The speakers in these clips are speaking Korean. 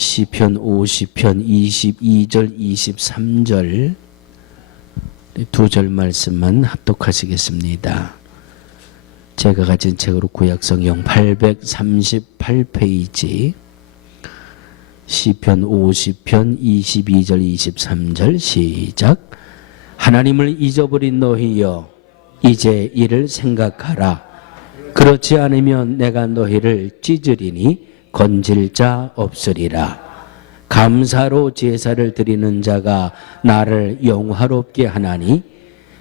시편 50편 22절 23절 두 절 말씀만 합독하시겠습니다. 제가 가진 책으로 구약성경 838페이지 시편 50편 22절 23절 시작. 하나님을 잊어버린 너희여 이제 이를 생각하라. 그렇지 않으면 내가 너희를 찢으리니 건질 자 없으리라. 감사로 제사를 드리는 자가 나를 영화롭게 하나니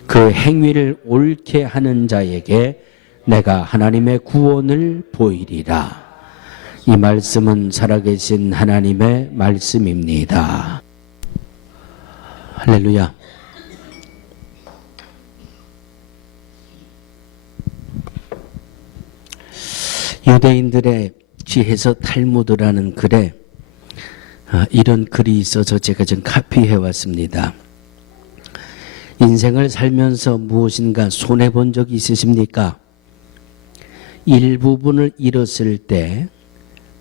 그 행위를 옳게 하는 자에게 내가 하나님의 구원을 보이리라. 이 말씀은 살아계신 하나님의 말씀입니다. 할렐루야. 유대인들의 지혜서 탈무드라는 글에 이런 글이 있어서 제가 좀 카피해 왔습니다. 인생을 살면서 무엇인가 손해본 적이 있으십니까? 일부분을 잃었을 때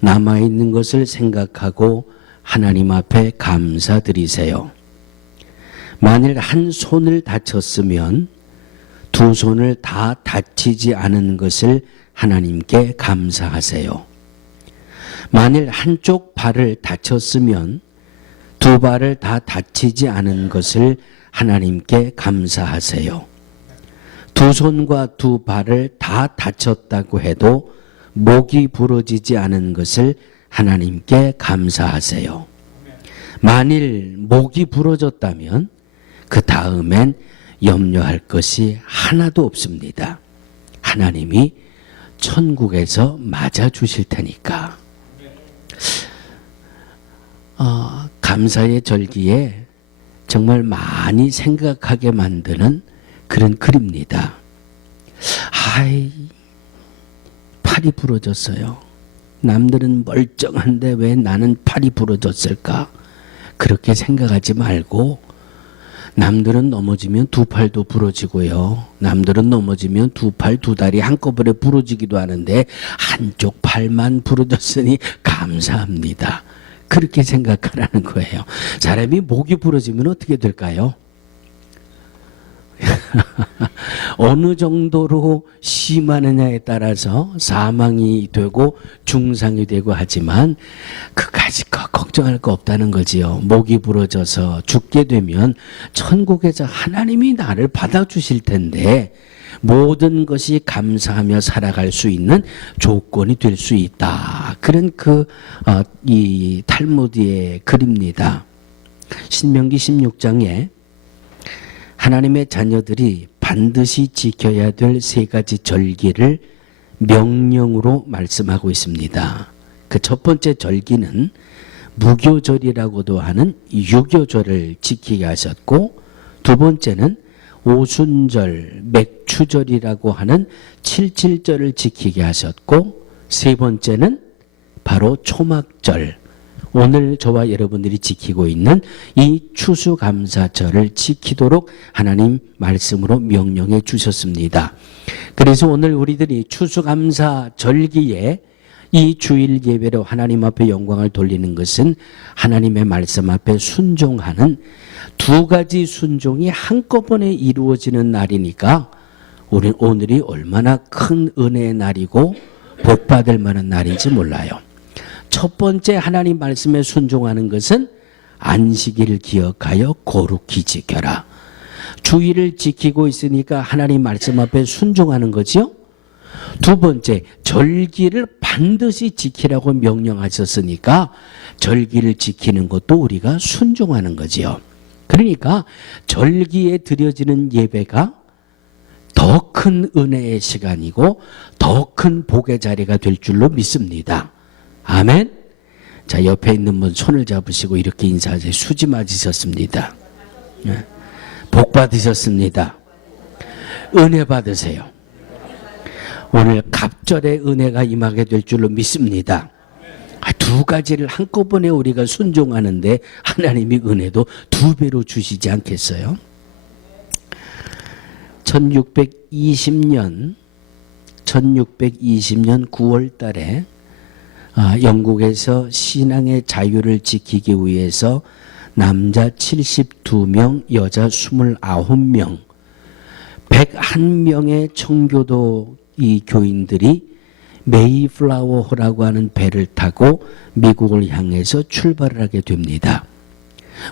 남아있는 것을 생각하고 하나님 앞에 감사드리세요. 만일 한 손을 다쳤으면 두 손을 다 다치지 않은 것을 하나님께 감사하세요. 만일 한쪽 발을 다쳤으면 두 발을 다 다치지 않은 것을 하나님께 감사하세요. 두 손과 두 발을 다 다쳤다고 해도 목이 부러지지 않은 것을 하나님께 감사하세요. 만일 목이 부러졌다면 그 다음엔 염려할 것이 하나도 없습니다. 하나님이 천국에서 맞아주실 테니까. 감사의 절기에 정말 많이 생각하게 만드는 그런 글입니다. 팔이 부러졌어요. 남들은 멀쩡한데 왜 나는 팔이 부러졌을까? 그렇게 생각하지 말고, 남들은 넘어지면 두 팔도 부러지고요. 남들은 넘어지면 두 팔, 두 다리 한꺼번에 부러지기도 하는데 한쪽 팔만 부러졌으니 감사합니다. 그렇게 생각하라는 거예요. 사람이 목이 부러지면 어떻게 될까요? 어느 정도로 심하느냐에 따라서 사망이 되고 중상이 되고 하지만 그까짓 거 걱정할 거 없다는 거지요. 목이 부러져서 죽게 되면 천국에서 하나님이 나를 받아주실 텐데 모든 것이 감사하며 살아갈 수 있는 조건이 될 수 있다. 그런 이 탈무드의 글입니다. 신명기 16장에 하나님의 자녀들이 반드시 지켜야 될 세 가지 절기를 명령으로 말씀하고 있습니다. 그 첫 번째 절기는 무교절이라고도 하는 유교절을 지키게 하셨고, 두 번째는 오순절, 맥추절이라고 하는 칠칠절을 지키게 하셨고, 세 번째는 바로 초막절, 오늘 저와 여러분들이 지키고 있는 이 추수감사절을 지키도록 하나님 말씀으로 명령해 주셨습니다. 그래서 오늘 우리들이 추수감사절기에 이 주일 예배로 하나님 앞에 영광을 돌리는 것은 하나님의 말씀 앞에 순종하는 두 가지 순종이 한꺼번에 이루어지는 날이니까 우리 오늘이 얼마나 큰 은혜의 날이고 복받을 만한 날인지 몰라요. 첫 번째 하나님 말씀에 순종하는 것은 안식일을 기억하여 거룩히 지켜라. 주일을 지키고 있으니까 하나님 말씀 앞에 순종하는 거죠. 두 번째, 절기를 반드시 지키라고 명령하셨으니까 절기를 지키는 것도 우리가 순종하는 거지요. 그러니까 절기에 드려지는 예배가 더 큰 은혜의 시간이고 더 큰 복의 자리가 될 줄로 믿습니다. 아멘. 자, 옆에 있는 분 손을 잡으시고 이렇게 인사하세요. 수지 맞으셨습니다. 복 받으셨습니다. 은혜 받으세요. 오늘 갑절의 은혜가 임하게 될 줄로 믿습니다. 두 가지를 한꺼번에 우리가 순종하는데 하나님이 은혜도 두 배로 주시지 않겠어요? 1620년 9월 달에 영국에서 신앙의 자유를 지키기 위해서 남자 72명, 여자 29명, 101명의 청교도 이 교인들이 메이플라워호라고 하는 배를 타고 미국을 향해서 출발을 하게 됩니다.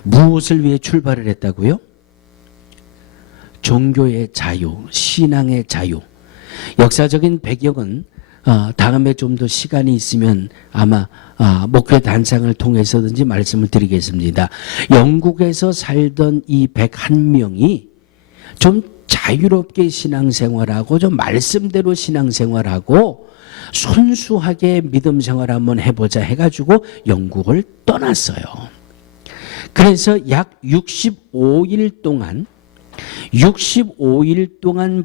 무엇을 위해 출발을 했다고요? 종교의 자유, 신앙의 자유. 역사적인 배경은 다음에 좀 더 시간이 있으면 아마 목회 단상을 통해서든지 말씀을 드리겠습니다. 영국에서 살던 이 101명이 좀 자유롭게 신앙생활하고 좀 말씀대로 신앙생활하고 순수하게 믿음 생활 한번 해보자 해가지고 영국을 떠났어요. 그래서 약 65일 동안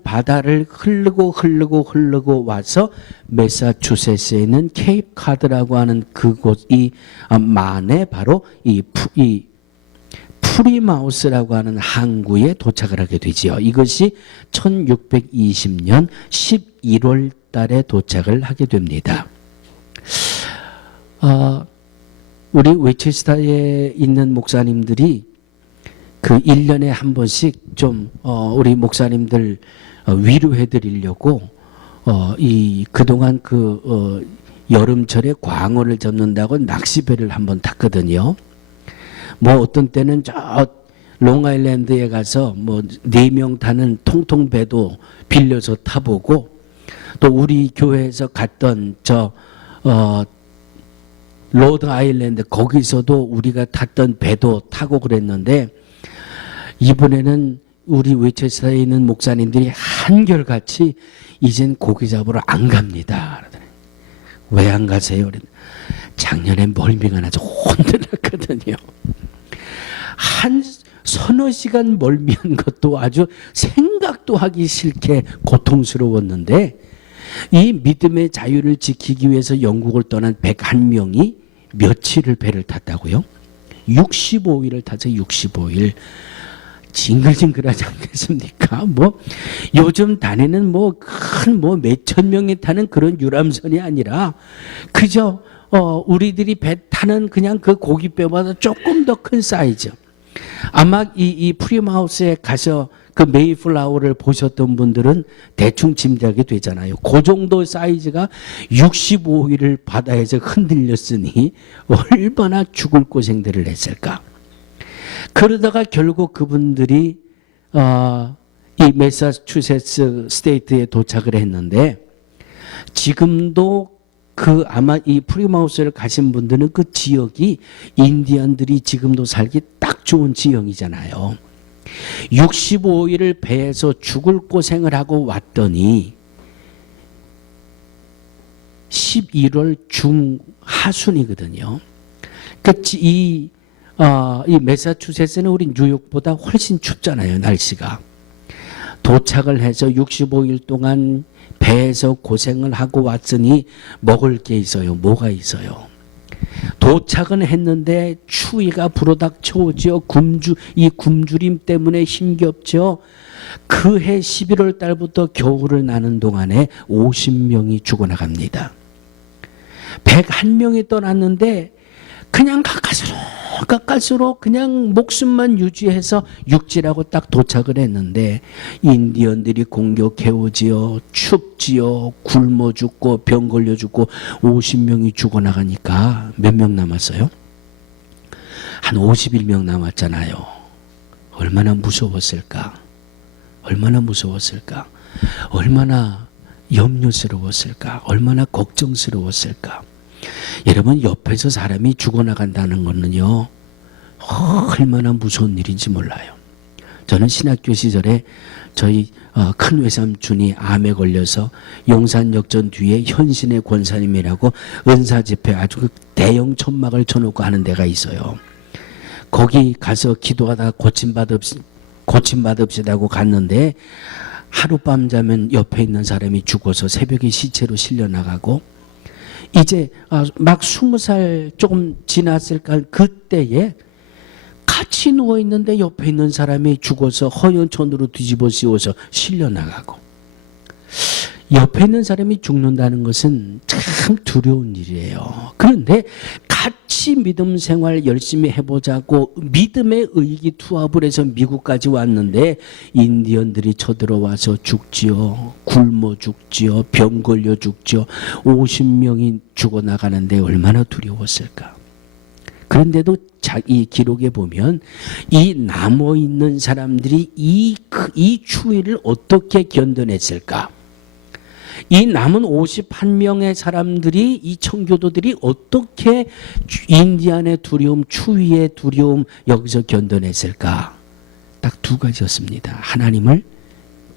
바다를 흐르고 와서 매사추세츠에 있는 케이프카드라고 하는 그곳이 만에 바로 이 프리마우스라고 하는 항구에 도착을 하게 되지요. 이것이 1620년 11월 달에 도착을 하게 됩니다. 우리 웨체스터에 있는 목사님들이 그 1년에 한 번씩 좀 우리 목사님들 위로해 드리려고 그동안 여름철에 광어를 잡는다고 낚시배를 한번 탔거든요. 뭐 어떤 때는 저 롱아일랜드에 가서 뭐 4명 타는 통통배도 빌려서 타보고, 또 우리 교회에서 갔던 로드 아일랜드 거기서도 우리가 탔던 배도 타고 그랬는데, 이번에는 우리 웨체스터에 있는 목사님들이 한결같이 이젠 고기 잡으러 안 갑니다. 왜 안 가세요? 작년에 멀미가 나서 혼들었거든요. 한 서너 시간 멀미한 것도 아주 생각도 하기 싫게 고통스러웠는데, 이 믿음의 자유를 지키기 위해서 영국을 떠난 101명이 며칠을 배를 탔다고요? 65일을 타서 65일. 징글징글하지 않겠습니까? 뭐 요즘 다니는 몇천 명이 타는 그런 유람선이 아니라 그저 우리들이 배 타는 그냥 그 고깃배보다 조금 더 큰 사이즈. 아마 이 프리마우스에 가서 그 메이플라워를 보셨던 분들은 대충 짐작이 되잖아요. 그 정도 사이즈가 65일을 바다에서 흔들렸으니 얼마나 죽을 고생들을 했을까. 그러다가 결국 그분들이 이 매사추세츠 스테이트에 도착을 했는데, 지금도 아마 이 프리마우스를 가신 분들은 그 지역이 인디언들이 지금도 살기 딱 좋은 지형이잖아요. 65일을 배에서 죽을 고생을 하고 왔더니 11월 중하순이거든요. 이 매사추세츠는 우리 뉴욕보다 훨씬 춥잖아요, 날씨가. 도착을 해서 65일 동안 배에서 고생을 하고 왔으니 먹을 게 있어요. 뭐가 있어요? 도착은 했는데 추위가 불어닥쳐 오죠. 이 굶주림 때문에 힘겹죠. 그해 11월 달부터 겨울을 나는 동안에 50명이 죽어나갑니다. 101명이 떠났는데 그냥 가까스로 그냥 목숨만 유지해서 육지라고 딱 도착을 했는데, 인디언들이 공격해오지요. 춥지요. 굶어 죽고 병 걸려 죽고 50명이 죽어나가니까 몇 명 남았어요? 한 51명 남았잖아요. 얼마나 무서웠을까? 얼마나 무서웠을까? 얼마나 염려스러웠을까? 얼마나 걱정스러웠을까? 여러분, 옆에서 사람이 죽어나간다는 거는요, 얼마나 무서운 일인지 몰라요. 저는 신학교 시절에 저희 큰 외삼촌이 암에 걸려서 용산역전 뒤에 현신의 권사님이라고 은사집회 아주 그 대형 천막을 쳐놓고 하는 데가 있어요. 거기 가서 기도하다가 고침받읍시다고 갔는데, 하룻밤 자면 옆에 있는 사람이 죽어서 새벽에 시체로 실려나가고, 이제 막 20살 조금 지났을까 그때에 같이 누워있는데 옆에 있는 사람이 죽어서 허연천으로 뒤집어 씌워서 실려나가고, 옆에 있는 사람이 죽는다는 것은 참 두려운 일이에요. 그런데 같이 믿음 생활 열심히 해보자고 믿음의 의기투합을 해서 미국까지 왔는데 인디언들이 쳐들어와서 죽지요. 굶어 죽지요. 병 걸려 죽지요. 50명이 죽어나가는데 얼마나 두려웠을까. 그런데도 이 기록에 보면 이 남아있는 사람들이 이 추위를 어떻게 견뎌냈을까. 이 남은 51명의 사람들이, 이 청교도들이 어떻게 인디안의 두려움, 추위의 두려움 여기서 견뎌냈을까? 딱 두 가지였습니다. 하나님을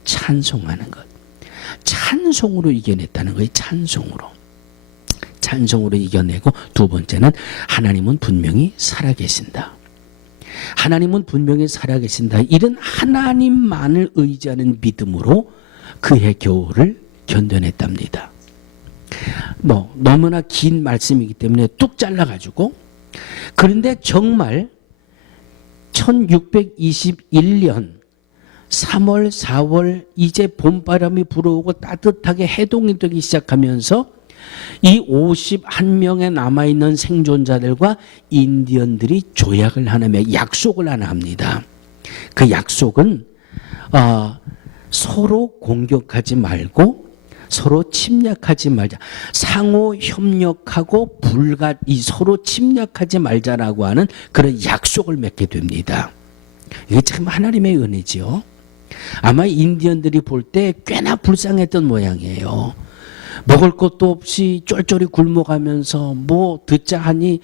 찬송하는 것. 찬송으로 이겨냈다는 거예요. 찬송으로. 찬송으로 이겨내고, 두 번째는 하나님은 분명히 살아계신다. 하나님은 분명히 살아계신다. 이런 하나님만을 의지하는 믿음으로 그의 겨울을 견뎌냈답니다. 너무나 긴 말씀이기 때문에 뚝 잘라가지고, 그런데 정말 1621년 3월, 4월 이제 봄바람이 불어오고 따뜻하게 해동이 되기 시작하면서 이 51명의 남아있는 생존자들과 인디언들이 조약을 하나, 약속을 하나 합니다. 그 약속은 서로 공격하지 말고 서로 침략하지 말자. 상호 협력하고 서로 침략하지 말자라고 하는 그런 약속을 맺게 됩니다. 이게 참 하나님의 은혜지요. 아마 인디언들이 볼 때 꽤나 불쌍했던 모양이에요. 먹을 것도 없이 쫄쫄이 굶어가면서 듣자 하니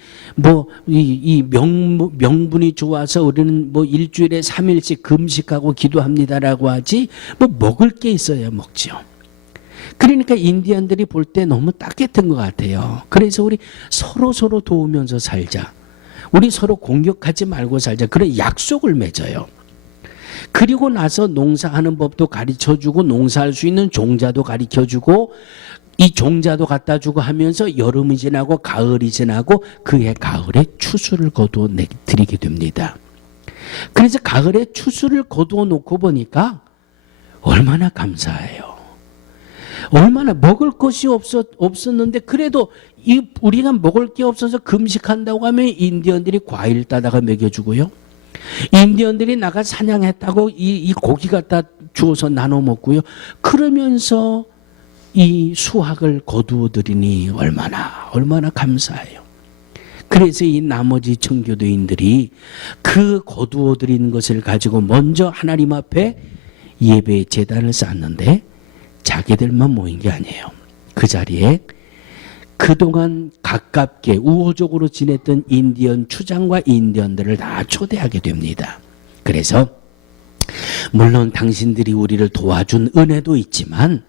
이 명분이 좋아서 우리는 일주일에 3일씩 금식하고 기도합니다라고 하지 먹을 게 있어야 먹죠. 그러니까 인디언들이 볼 때 너무 따뜻한 것 같아요. 그래서 우리 서로 도우면서 살자. 우리 서로 공격하지 말고 살자. 그런 약속을 맺어요. 그리고 나서 농사하는 법도 가르쳐주고 농사할 수 있는 종자도 가르쳐주고 이 종자도 갖다 주고 하면서 여름이 지나고 가을이 지나고 그해 가을에 추수를 거두어 드리게 됩니다. 그래서 가을에 추수를 거두어 놓고 보니까 얼마나 감사해요. 얼마나 먹을 것이 없었는데 그래도 우리가 먹을 게 없어서 금식한다고 하면 인디언들이 과일 따다가 먹여주고요. 인디언들이 나가 사냥했다고 이 고기 갖다 주어서 나눠 먹고요. 그러면서 이 수확을 거두어 드리니 얼마나 감사해요. 그래서 이 나머지 청교도인들이 그 거두어 드리는 것을 가지고 먼저 하나님 앞에 예배 제단을 쌓았는데 자기들만 모인 게 아니에요. 그 자리에 그동안 가깝게 우호적으로 지냈던 인디언 추장과 인디언들을 다 초대하게 됩니다. 그래서 물론 당신들이 우리를 도와준 은혜도 있지만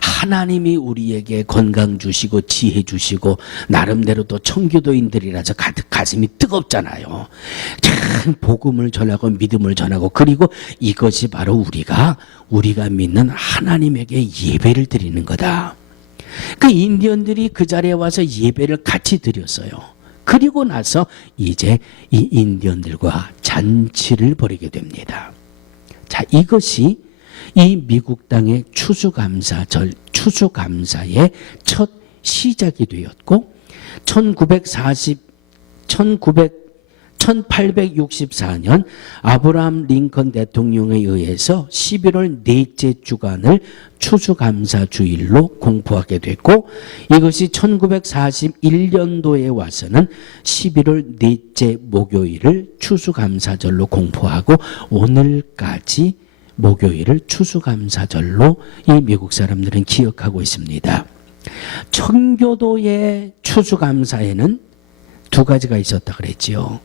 하나님이 우리에게 건강 주시고 지혜 주시고 나름대로 또 청교도인들이라서 가슴이 뜨겁잖아요. 참 복음을 전하고 믿음을 전하고 그리고 이것이 바로 우리가 믿는 하나님에게 예배를 드리는 거다. 그 인디언들이 그 자리에 와서 예배를 같이 드렸어요. 그리고 나서 이제 이 인디언들과 잔치를 벌이게 됩니다. 자, 이것이 이 미국 땅의 추수감사의 첫 시작이 되었고 1864년 아브라함 링컨 대통령에 의해서 11월 넷째 주간을 추수감사주일로 공포하게 됐고 이것이 1941년도에 와서는 11월 넷째 목요일을 추수감사절로 공포하고 오늘까지 목요일을 추수감사절로 이 미국 사람들은 기억하고 있습니다. 청교도의 추수감사에는 두 가지가 있었다 그랬지요.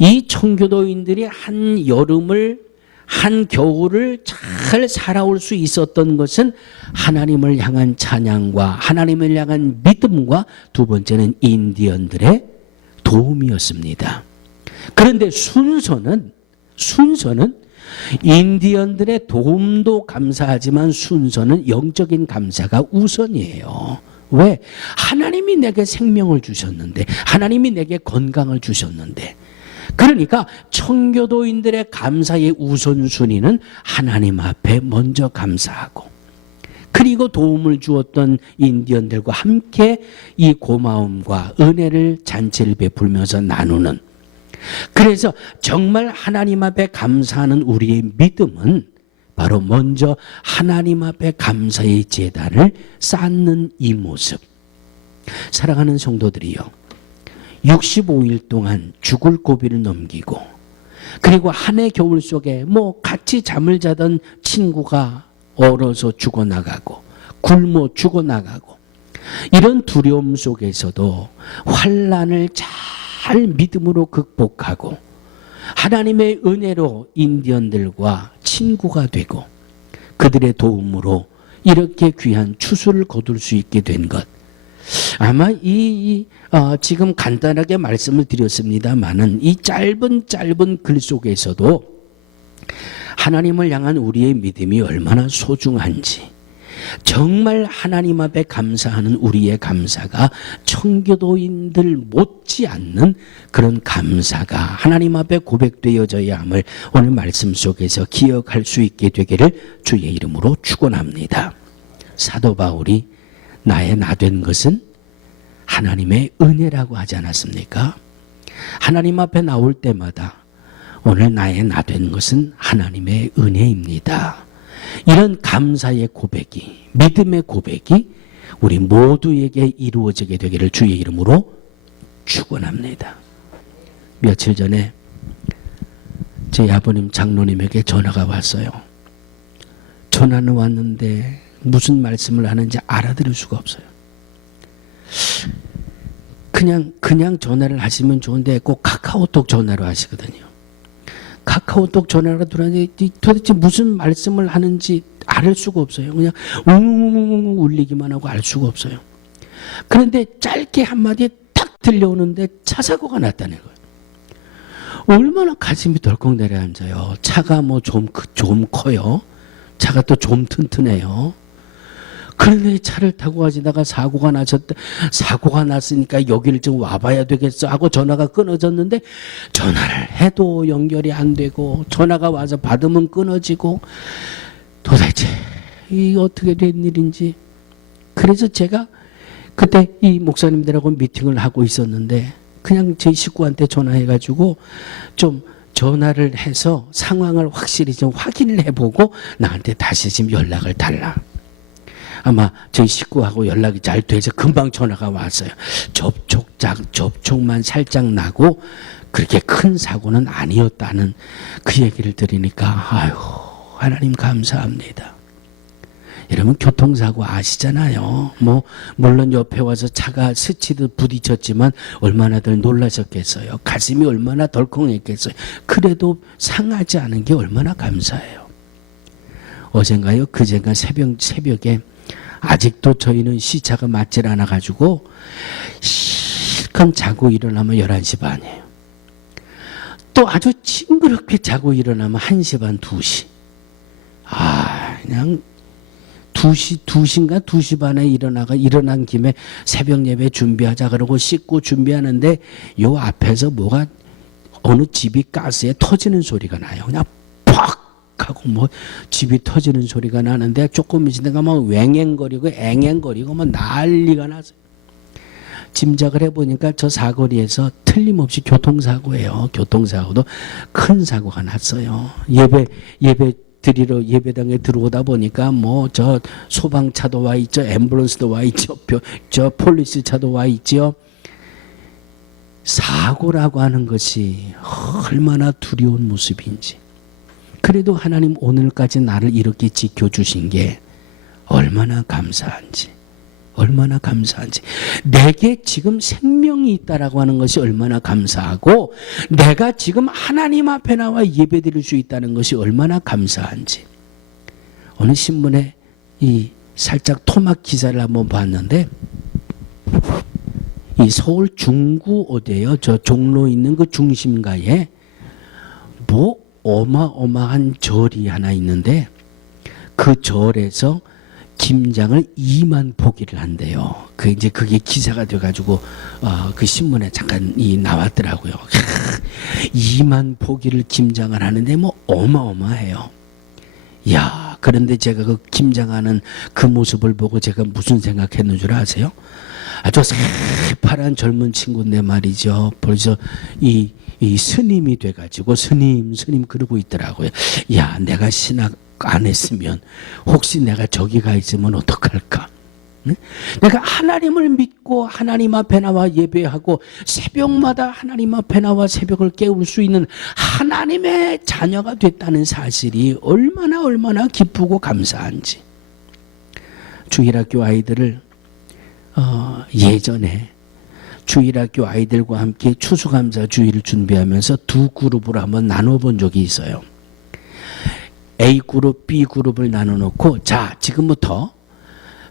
이 청교도인들이 한 여름을 한 겨울을 잘 살아올 수 있었던 것은 하나님을 향한 찬양과 하나님을 향한 믿음과 두 번째는 인디언들의 도움이었습니다. 그런데 순서는 인디언들의 도움도 감사하지만 순서는 영적인 감사가 우선이에요. 왜? 하나님이 내게 생명을 주셨는데 하나님이 내게 건강을 주셨는데 그러니까 청교도인들의 감사의 우선순위는 하나님 앞에 먼저 감사하고 그리고 도움을 주었던 인디언들과 함께 이 고마움과 은혜를 잔치를 베풀면서 나누는, 그래서 정말 하나님 앞에 감사하는 우리의 믿음은 바로 먼저 하나님 앞에 감사의 제단을 쌓는 이 모습. 사랑하는 성도들이요, 65일 동안 죽을 고비를 넘기고, 그리고 한 해 겨울 속에 같이 잠을 자던 친구가 얼어서 죽어나가고 굶어 죽어나가고, 이런 두려움 속에서도 환난을 잘 믿음으로 극복하고 하나님의 은혜로 인디언들과 친구가 되고 그들의 도움으로 이렇게 귀한 추수를 거둘 수 있게 된 것, 아마 지금 간단하게 말씀을 드렸습니다마는 이 짧은 글 속에서도 하나님을 향한 우리의 믿음이 얼마나 소중한지, 정말 하나님 앞에 감사하는 우리의 감사가 청교도인들 못지않는 그런 감사가 하나님 앞에 고백되어져야 함을 오늘 말씀 속에서 기억할 수 있게 되기를 주의 이름으로 축원합니다. 사도 바울이 나의 나 된 것은 하나님의 은혜라고 하지 않았습니까? 하나님 앞에 나올 때마다 오늘 나의 나 된 것은 하나님의 은혜입니다. 이런 감사의 고백이, 믿음의 고백이 우리 모두에게 이루어지게 되기를 주의 이름으로 축원합니다. 며칠 전에 제 아버님 장로님에게 전화가 왔어요. 전화는 왔는데 무슨 말씀을 하는지 알아들을 수가 없어요. 그냥 전화를 하시면 좋은데 꼭 카카오톡 전화로 하시거든요. 카카오톡 전화가 들어왔는데 도대체 무슨 말씀을 하는지 알 수가 없어요. 그냥 웅웅웅 울리기만 하고 알 수가 없어요. 그런데 짧게 한마디에 딱 들려오는데 차 사고가 났다는 거예요. 얼마나 가슴이 덜컥 내려앉아요. 차가 좀 커요. 차가 또 좀 튼튼해요. 그런데 차를 타고 가시다가 사고가 났으니까 여기를 좀 와봐야 되겠어 하고 전화가 끊어졌는데, 전화를 해도 연결이 안 되고 전화가 와서 받으면 끊어지고, 도대체 이게 어떻게 된 일인지. 그래서 제가 그때 이 목사님들하고 미팅을 하고 있었는데 그냥 제 식구한테 전화해가지고 좀 전화를 해서 상황을 확실히 좀 확인을 해보고 나한테 다시 지금 연락을 달라. 아마 저희 식구하고 연락이 잘 돼서 금방 전화가 왔어요. 접촉만 살짝 나고 그렇게 큰 사고는 아니었다는 그 얘기를 들으니까 아유, 하나님 감사합니다. 여러분 교통사고 아시잖아요. 물론 옆에 와서 차가 스치듯 부딪혔지만 얼마나들 놀라셨겠어요. 가슴이 얼마나 덜컹했겠어요. 그래도 상하지 않은 게 얼마나 감사해요. 어젠가요? 그젠가 새벽에 아직도 저희는 시차가 맞질 않아가지고 실컷 자고 일어나면 11시 반이에요. 또 아주 징그럽게 자고 일어나면 1시 반, 2시. 그냥 2시인가 2시 반에 일어난 김에 새벽 예배 준비하자 그러고 씻고 준비하는데 요 앞에서 어느 집이 가스에 터지는 소리가 나요. 그냥 팍 하고 집이 터지는 소리가 나는데 조금 있으니까 왱왱거리고 앵앵거리고 난리가 났어요. 짐작을 해보니까 저 사거리에서 틀림없이 교통사고예요. 교통사고도 큰 사고가 났어요. 예배당에 들어오다 보니까 저 소방차도 와 있죠, 앰뷸런스도 와 있죠, 저 폴리스 차도 와 있죠. 사고라고 하는 것이 얼마나 두려운 모습인지. 그래도 하나님 오늘까지 나를 이렇게 지켜주신 게 얼마나 감사한지, 내게 지금 생명이 있다라고 하는 것이 얼마나 감사하고, 내가 지금 하나님 앞에 나와 예배드릴 수 있다는 것이 얼마나 감사한지. 오늘 신문에 이 살짝 토막 기사를 한번 봤는데, 이 서울 중구 어디예요? 저 종로 있는 그 중심가에 어마어마한 절이 하나 있는데, 그 절에서 김장을 2만 포기를 한대요. 그게 기사가 돼가지고 그 신문에 잠깐 나왔더라고요. 2만 포기를 김장을 하는데 어마어마해요. 야, 그런데 제가 그 김장하는 그 모습을 보고 제가 무슨 생각했는 줄 아세요? 아주 새파란 젊은 친구인데 말이죠. 벌써 이 스님이 돼가지고 스님 그러고 있더라고요. 야, 내가 신학 안 했으면 혹시 내가 저기 가 있으면 어떡할까? 네? 내가 하나님을 믿고 하나님 앞에 나와 예배하고 새벽마다 하나님 앞에 나와 새벽을 깨울 수 있는 하나님의 자녀가 됐다는 사실이 얼마나 기쁘고 감사한지. 주일학교 아이들을 예전에 주일학교 아이들과 함께 추수감사 주일을 준비하면서 두 그룹으로 한번 나눠본 적이 있어요. A그룹, B그룹을 나눠놓고 자, 지금부터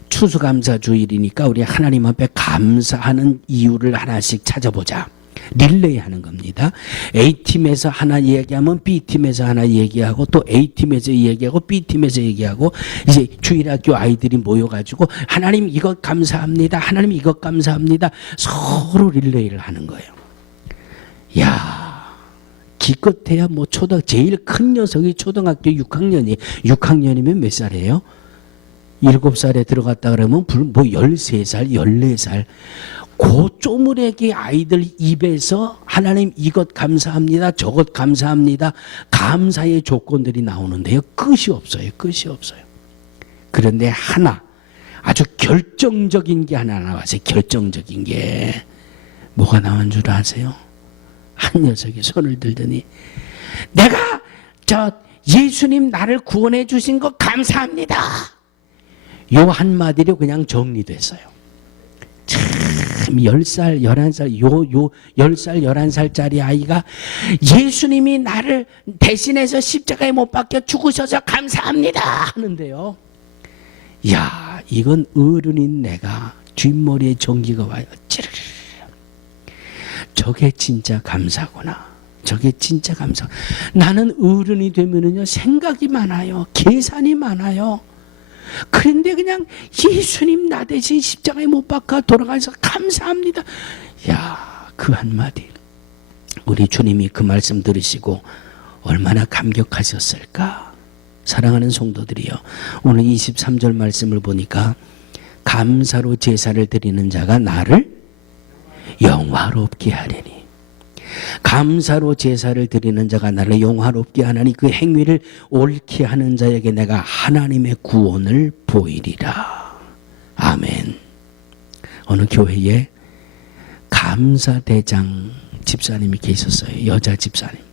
추수감사 주일이니까 우리 하나님 앞에 감사하는 이유를 하나씩 찾아보자. 릴레이 하는 겁니다. A팀에서 하나 얘기하면 B팀에서 하나 얘기하고 또 A팀에서 얘기하고 B팀에서 얘기하고 이제 주일학교 아이들이 모여가지고 하나님 이것 감사합니다. 하나님 이것 감사합니다. 서로 릴레이를 하는 거예요. 야, 기껏해야 뭐 제일 큰 녀석이 초등학교 6학년이면 몇 살이에요? 7살에 들어갔다 그러면 뭐 13살, 14살. 그 쪼무레기 아이들 입에서 하나님 이것 감사합니다. 저것 감사합니다. 감사의 조건들이 나오는데요. 끝이 없어요. 그런데 하나, 아주 결정적인 게 하나 나왔어요. 결정적인 게. 뭐가 나온 줄 아세요? 한 녀석이 손을 들더니 내가 예수님 나를 구원해 주신 거 감사합니다. 요 한마디로 그냥 정리됐어요. 참 10살, 11살, 10살, 11살짜리 아이가 예수님이 나를 대신해서 십자가에 못 박혀 죽으셔서 감사합니다 하는데요. 야, 이건 어른인 내가 뒷머리에 전기가 와요. 찌르르. 저게 진짜 감사구나. 저게 진짜 감사. 나는 어른이 되면은요, 생각이 많아요. 계산이 많아요. 그런데 그냥 예수님 나 대신 십자가에 못 박아 돌아가서 감사합니다. 야, 그 한마디. 우리 주님이 그 말씀 들으시고 얼마나 감격하셨을까. 사랑하는 성도들이요, 오늘 23절 말씀을 보니까 감사로 제사를 드리는 자가 나를 영화롭게 하리니, 감사로 제사를 드리는 자가 나를 영화롭게 하나니 그 행위를 옳게 하는 자에게 내가 하나님의 구원을 보이리라. 아멘. 어느 교회에 감사대장 집사님이 계셨어요. 여자 집사님.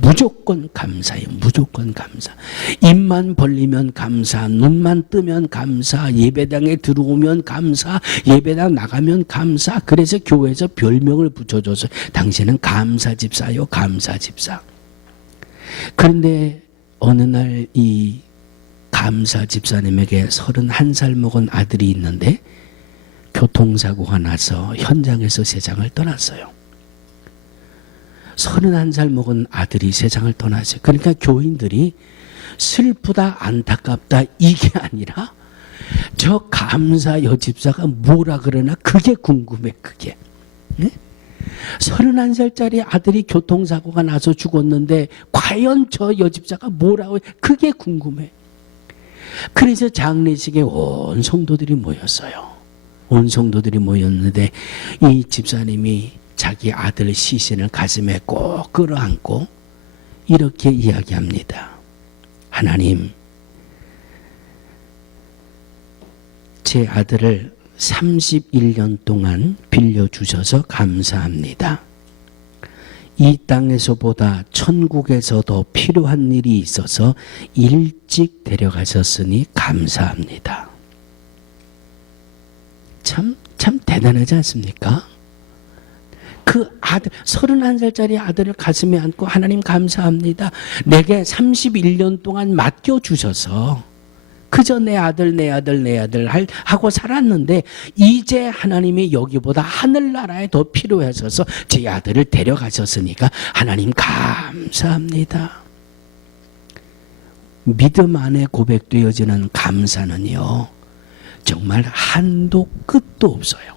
무조건 감사해요. 무조건 감사. 입만 벌리면 감사, 눈만 뜨면 감사, 예배당에 들어오면 감사, 예배당 나가면 감사. 그래서 교회에서 별명을 붙여줘서 당신은 감사 집사요, 감사 집사. 그런데 어느 날 이 감사 집사님에게 31살 먹은 아들이 있는데 교통사고가 나서 현장에서 세상을 떠났어요. 31살 먹은 아들이 세상을 떠났어요. 그러니까 교인들이 슬프다, 안타깝다 이게 아니라 저 감사 여집사가 뭐라 그러나 그게 궁금해. 그게. 네? 31살짜리 아들이 교통사고가 나서 죽었는데 과연 저 여집사가 뭐라고, 그게 궁금해. 그래서 장례식에 온 성도들이 모였어요. 온 성도들이 모였는데 이 집사님이 자기 아들 시신을 가슴에 꼭 끌어안고 이렇게 이야기합니다. 하나님, 제 아들을 31년 동안 빌려주셔서 감사합니다. 이 땅에서보다 천국에서 더 필요한 일이 있어서 일찍 데려가셨으니 감사합니다. 참 대단하지 않습니까? 그 아들, 31살짜리 아들을 가슴에 안고 하나님 감사합니다. 내게 31년 동안 맡겨주셔서 그저 내 아들 하고 살았는데 이제 하나님이 여기보다 하늘나라에 더 필요하셔서 제 아들을 데려가셨으니까 하나님 감사합니다. 믿음 안에 고백되어지는 감사는요, 정말 한도 끝도 없어요.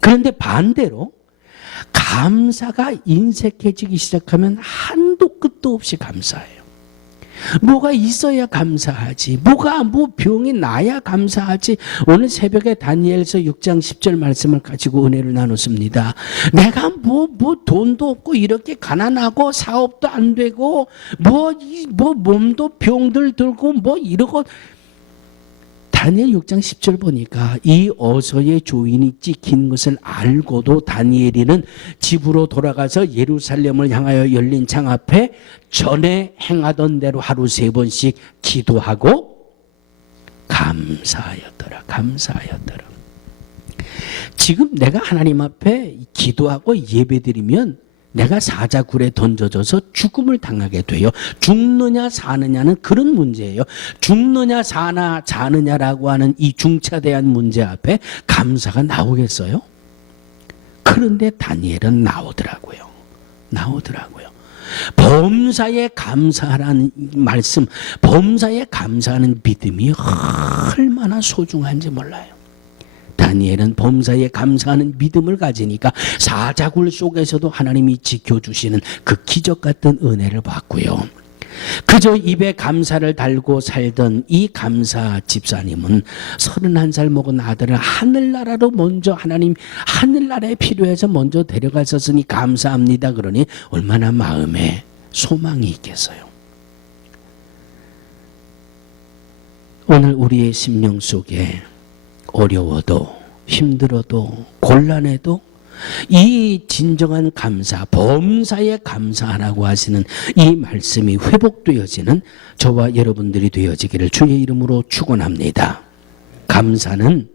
그런데 반대로 감사가 인색해지기 시작하면 한도 끝도 없이 감사해요. 뭐가 있어야 감사하지. 뭐 병이 나야 감사하지. 오늘 새벽에 다니엘서 6장 10절 말씀을 가지고 은혜를 나눴습니다. 내가 뭐 돈도 없고 이렇게 가난하고 사업도 안 되고 뭐 몸도 병들 들고 뭐 이러고, 다니엘 6장 10절 보니까 이 어서의 조인이 찍힌 것을 알고도 다니엘이는 집으로 돌아가서 예루살렘을 향하여 열린 창 앞에 전에 행하던 대로 하루 3번씩 기도하고 감사하였더라. 감사하였더라. 지금 내가 하나님 앞에 기도하고 예배드리면 내가 사자굴에 던져져서 죽음을 당하게 돼요. 죽느냐 사느냐는 그런 문제예요. 죽느냐 사느냐라고 하는 이 중차대한 문제 앞에 감사가 나오겠어요? 그런데 다니엘은 나오더라고요. 범사에 감사하라는 말씀, 범사에 감사하는 믿음이 얼마나 소중한지 몰라요. 다니엘은 범사에 감사하는 믿음을 가지니까 사자굴 속에서도 하나님이 지켜주시는 그 기적 같은 은혜를 받고요. 그저 입에 감사를 달고 살던 이 감사 집사님은 31살 먹은 아들을 하늘나라로 먼저 하늘나라에 필요해서 먼저 데려가셨으니 감사합니다. 그러니 얼마나 마음에 소망이 있겠어요. 오늘 우리의 심령 속에 어려워도 힘들어도 곤란해도 이 진정한 감사, 범사에 감사하라고 하시는 이 말씀이 회복되어지는 저와 여러분들이 되어지기를 주의 이름으로 축원합니다. 감사는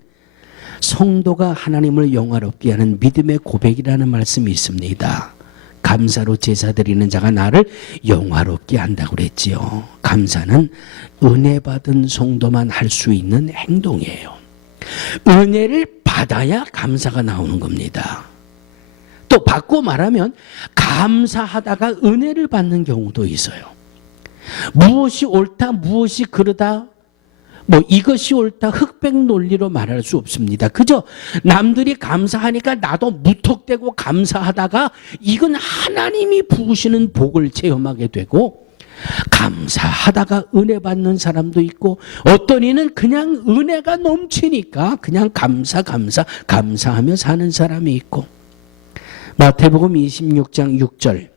성도가 하나님을 영화롭게 하는 믿음의 고백이라는 말씀이 있습니다. 감사로 제사 드리는 자가 나를 영화롭게 한다고 그랬지요. 감사는 은혜 받은 성도만 할 수 있는 행동이에요. 은혜를 받아야 감사가 나오는 겁니다. 또 바꿔 말하면 감사하다가 은혜를 받는 경우도 있어요. 무엇이 옳다, 무엇이 그르다, 이것이 옳다, 흑백 논리로 말할 수 없습니다. 그저 남들이 감사하니까 나도 무턱대고 감사하다가 이건 하나님이 부으시는 복을 체험하게 되고, 감사하다가 은혜 받는 사람도 있고, 어떤 이는 그냥 은혜가 넘치니까 그냥 감사하며 사는 사람이 있고. 마태복음 26장 6절,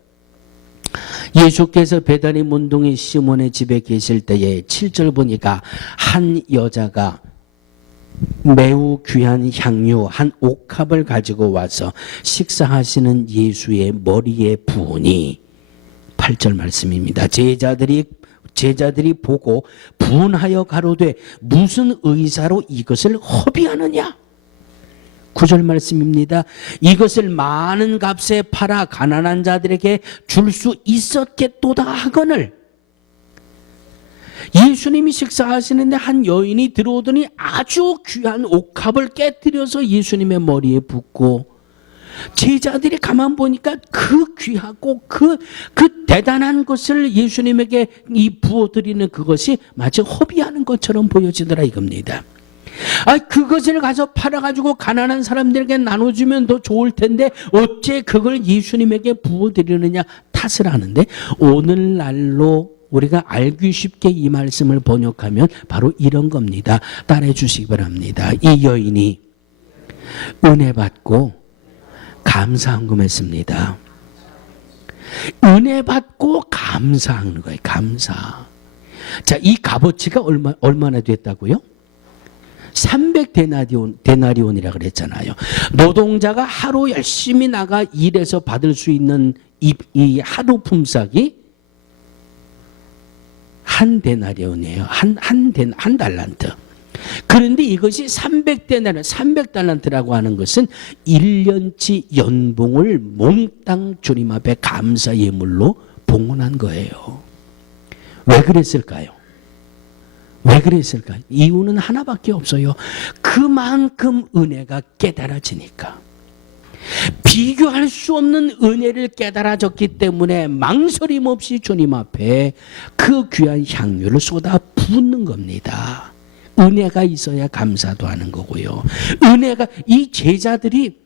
예수께서 베다니 문둥이 시몬의 집에 계실 때에 7절 보니까 한 여자가 매우 귀한 향유 한 옥합을 가지고 와서 식사하시는 예수의 머리에 부으니, 8절 말씀입니다. 제자들이 보고 분하여 가로되 무슨 의사로 이것을 허비하느냐. 9절 말씀입니다. 이것을 많은 값에 팔아 가난한 자들에게 줄 수 있었겠도다 하거늘. 예수님이 식사하시는데 한 여인이 들어오더니 아주 귀한 옥합을 깨뜨려서 예수님의 머리에 붓고, 제자들이 가만 보니까 그 귀하고 그 대단한 것을 예수님에게 부어드리는 그것이 마치 허비하는 것처럼 보여지더라 이겁니다. 그것을 가서 팔아가지고 가난한 사람들에게 나눠주면 더 좋을 텐데 어째 그걸 예수님에게 부어드리느냐 탓을 하는데, 오늘날로 우리가 알기 쉽게 이 말씀을 번역하면 바로 이런 겁니다. 따라해 주시기 바랍니다. 이 여인이 은혜 받고 감사한금 했습니다. 은혜 받고 감사하는 거예요. 감사. 자, 이 값어치가 얼마나 됐다고요? 300데나리온이라 그랬잖아요. 노동자가 하루 열심히 나가 일해서 받을 수 있는 이 하루 품삯이 한 데나리온이에요. 한 달란트. 그런데 이것이 300달란트라고 하는 것은 1년치 연봉을 몽땅 주님 앞에 감사 예물로 봉헌한 거예요. 왜 그랬을까요? 이유는 하나밖에 없어요. 그만큼 은혜가 깨달아지니까. 비교할 수 없는 은혜를 깨달아졌기 때문에 망설임 없이 주님 앞에 그 귀한 향유를 쏟아 붓는 겁니다. 은혜가 있어야 감사도 하는 거고요. 이 제자들이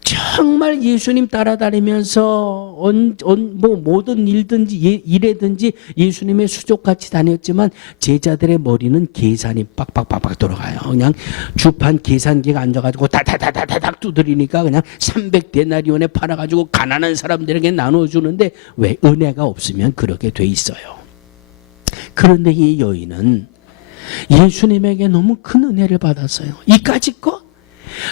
정말 예수님 따라다니면서 뭐 모든 일에든지 예수님의 수족같이 다녔지만 제자들의 머리는 계산이 빡빡빡빡 돌아가요. 그냥 주판 계산기가 앉아가지고 다다다다닥 두드리니까 그냥 300데나리온에 팔아가지고 가난한 사람들에게 나눠주는데 왜 은혜가 없으면 그렇게 돼 있어요. 그런데 이 여인은 예수님에게 너무 큰 은혜를 받았어요. 이까짓것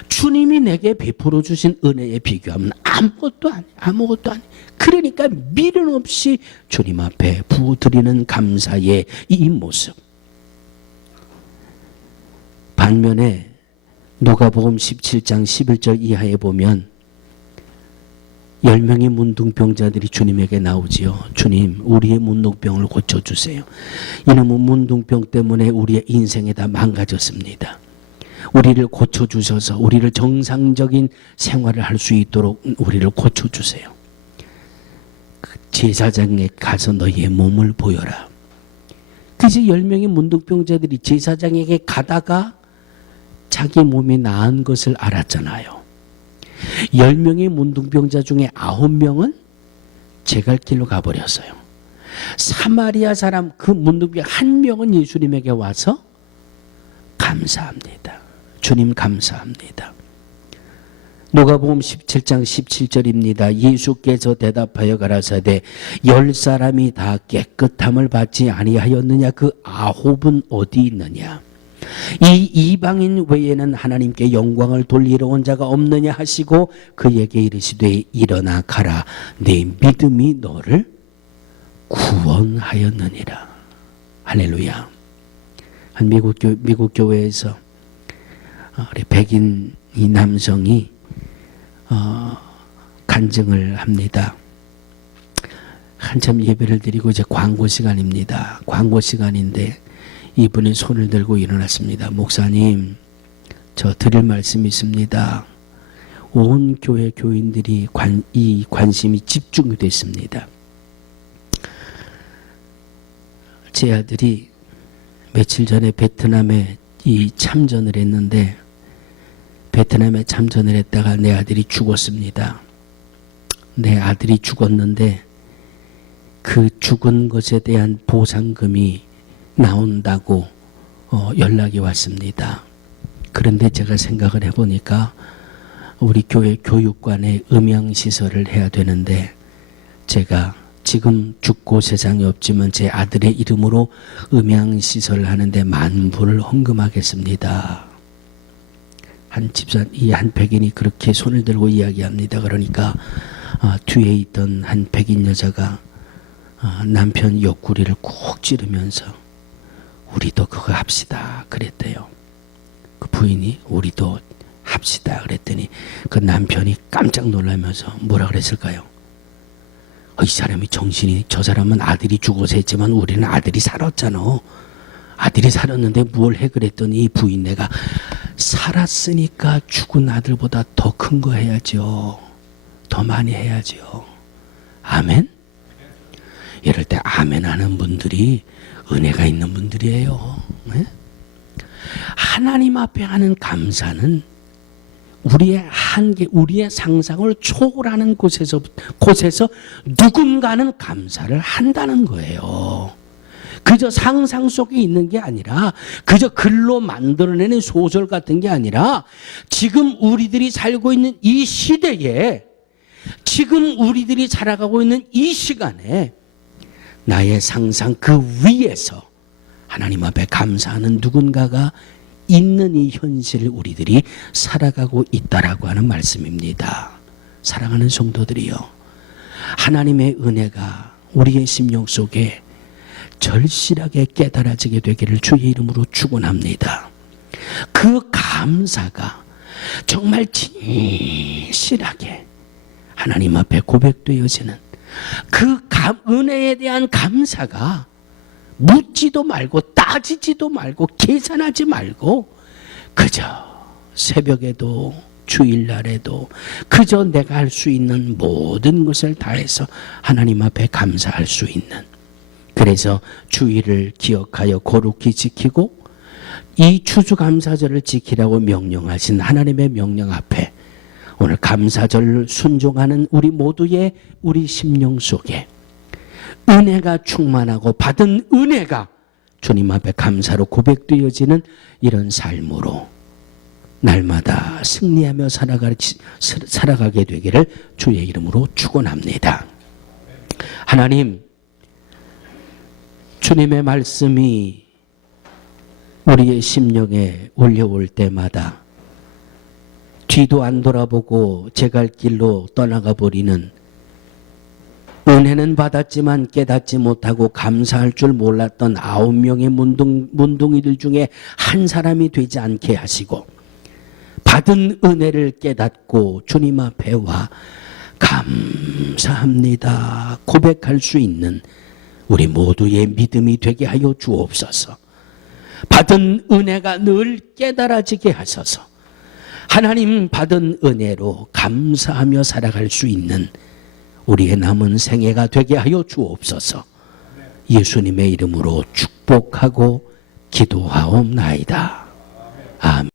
주님이 내게 베풀어 주신 은혜에 비교하면 아무것도 아니에요. 그러니까 미련 없이 주님 앞에 부어드리는 감사의 이 모습. 반면에 누가복음 17장 11절 이하에 보면 10명의 문둥병자들이 주님에게 나오지요. 주님, 우리의 문둥병을 고쳐주세요. 이놈은 문둥병 때문에 우리의 인생이 다 망가졌습니다. 우리를 고쳐주셔서 우리를 정상적인 생활을 할 수 있도록 우리를 고쳐주세요. 제사장에 가서 너희의 몸을 보여라. 그래서 10명의 문둥병자들이 제사장에게 가다가 자기 몸이 나은 것을 알았잖아요. 10명의 문둥병자 중에 9명은 제갈 길로 가버렸어요. 사마리아 사람 그 문둥병 한 명은 예수님에게 와서 감사합니다. 주님 감사합니다. 누가복음 17장 17절입니다. 예수께서 대답하여 가라사대 10사람이 다 깨끗함을 받지 아니하였느냐? 그 9은 어디 있느냐? 이 이방인 외에는 하나님께 영광을 돌리러 온 자가 없느냐 하시고 그에게 이르시되 일어나 가라. 네 믿음이 너를 구원하였느니라. 할렐루야. 한 미국 교회에서 우리 백인 이 남성이 간증을 합니다. 한참 예배를 드리고 이제 광고 시간입니다. 광고 시간인데 이분이 손을 들고 일어났습니다. 목사님, 저 드릴 말씀이 있습니다. 온 교회 교인들이 이 관심이 집중이 됐습니다. 제 아들이 며칠 전에 베트남에 이 참전을 했는데 베트남에 참전을 했다가 내 아들이 죽었습니다. 내 아들이 죽었는데 그 죽은 것에 대한 보상금이 나온다고 연락이 왔습니다. 그런데 제가 생각을 해보니까 우리 교회 교육관에 음향시설을 해야 되는데 제가 지금 죽고 세상에 없지만 제 아들의 이름으로 음향시설을 하는데 10,000불을 헌금하겠습니다. 한 집사, 이 한 백인이 그렇게 손을 들고 이야기합니다. 그러니까 뒤에 있던 한 백인 여자가 남편 옆구리를 꾹 찌르면서 우리도 그거 합시다 그랬대요. 그 부인이 우리도 합시다 그랬더니 그 남편이 깜짝 놀라면서 뭐라 그랬을까요? 이 사람이 정신이, 저 사람은 아들이 죽어서 했지만 우리는 아들이 살았잖아. 아들이 살았는데 뭘 해 그랬더니 부인 내가 살았으니까 죽은 아들보다 더 큰 거 해야죠. 더 많이 해야죠. 아멘? 이럴 때 아멘 하는 분들이 은혜가 있는 분들이에요. 네? 하나님 앞에 하는 감사는 우리의 한계, 우리의 상상을 초월하는 곳에서 누군가는 감사를 한다는 거예요. 그저 상상 속에 있는 게 아니라 그저 글로 만들어내는 소설 같은 게 아니라 지금 우리들이 살고 있는 이 시대에 지금 우리들이 살아가고 있는 이 시간에 나의 상상 그 위에서 하나님 앞에 감사하는 누군가가 있는 이 현실을 우리들이 살아가고 있다라고 하는 말씀입니다. 사랑하는 성도들이요, 하나님의 은혜가 우리의 심령 속에 절실하게 깨달아지게 되기를 주의 이름으로 축원합니다. 그 감사가 정말 진실하게 하나님 앞에 고백되어지는 그 은혜에 대한 감사가 묻지도 말고 따지지도 말고 계산하지 말고 그저 새벽에도 주일날에도 그저 내가 할 수 있는 모든 것을 다해서 하나님 앞에 감사할 수 있는, 그래서 주일을 기억하여 거룩히 지키고 이 추수감사절을 지키라고 명령하신 하나님의 명령 앞에 오늘 감사절 순종하는 우리 모두의 우리 심령 속에 은혜가 충만하고 받은 은혜가 주님 앞에 감사로 고백되어지는 이런 삶으로 날마다 승리하며 살아가게 되기를 주의 이름으로 축원합니다. 하나님, 주님의 말씀이 우리의 심령에 올려올 때마다 뒤도 안 돌아보고 제 갈 길로 떠나가 버리는, 은혜는 받았지만 깨닫지 못하고 감사할 줄 몰랐던 9명의 문둥이들 중에 한 사람이 되지 않게 하시고, 받은 은혜를 깨닫고 주님 앞에 와 감사합니다 고백할 수 있는 우리 모두의 믿음이 되게 하여 주옵소서. 받은 은혜가 늘 깨달아지게 하소서. 하나님, 받은 은혜로 감사하며 살아갈 수 있는 우리의 남은 생애가 되게 하여 주옵소서. 예수님의 이름으로 축복하고 기도하옵나이다. 아멘.